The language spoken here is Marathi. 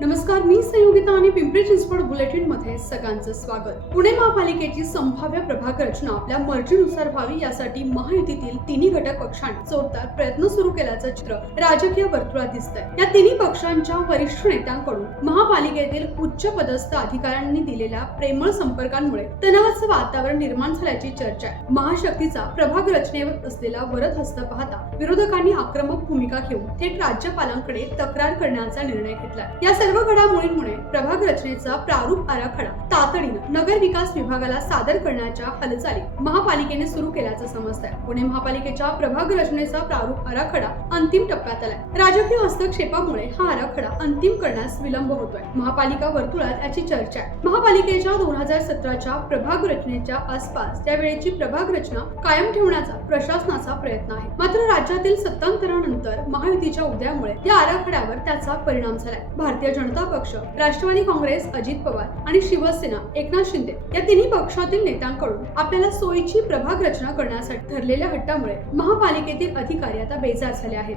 नमस्कार मी संयोगिता आणि पिंपरी चिंचवड बुलेटिनमध्ये सगळ्यांचं स्वागत. पुणे महापालिकेची संभाव्य प्रभाग रचना आपल्या मर्जीनुसार व्हावी यासाठी महायुतीतील तिन्ही घटक पक्षांनी जोरदार प्रयत्न सुरू केल्याचं चित्र राजकीय वर्तुळात दिसतंय. या तिन्ही पक्षांच्या वरिष्ठ नेत्यांकडून महापालिकेतील उच्च पदस्थ अधिकाऱ्यांनी दिलेल्या प्रेमळ संपर्कांमुळे तणावाचं वातावरण निर्माण झाल्याची चर्चा आहे. महाशक्तीचा प्रभाग रचनेवर असलेला वरद हस्त पाहता विरोधकांनी आक्रमक भूमिका घेऊन थेट राज्यपालांकडे तक्रार करण्याचा निर्णय घेतला या सर्व घडामोडींमुळे प्रभाग रचनेचा प्रारूप आराखडा नगर विकास विभागाला सादर करण्याच्या हालचाली महापालिकेने सुरू केल्याचं समजत आहे पुणे महापालिकेच्या प्रभाग रचनेचा प्रारूप आराखडा अंतिम टप्प्यात आलाय. राजकीय हस्तक्षेपामुळे हा आराखडा अंतिम करण्यास विलंब होतोय. महापालिका वर्तुळात याची चर्चा आहे. महापालिकेच्या दोन हजार सतराच्या प्रभाग रचनेच्या आसपास त्यावेळेची प्रभाग रचना कायम ठेवण्याचा प्रशासनाचा प्रयत्न आहे. मात्र राज्यातील सत्तांतरानंतर महायुतीच्या उदयामुळे या आराखड्यावर त्याचा परिणाम झालाय. भारतीय जनता पक्ष राष्ट्रवादी काँग्रेस अजित पवार आणि शिवसेना एकनाथ शिंदे या तिन्ही पक्षातील नेत्यांकडून आपल्याला सोयीची प्रभाग रचना करण्यासाठी ठरलेल्या हट्टामुळे महापालिकेतील अधिकारी आता बेजार झाले आहेत.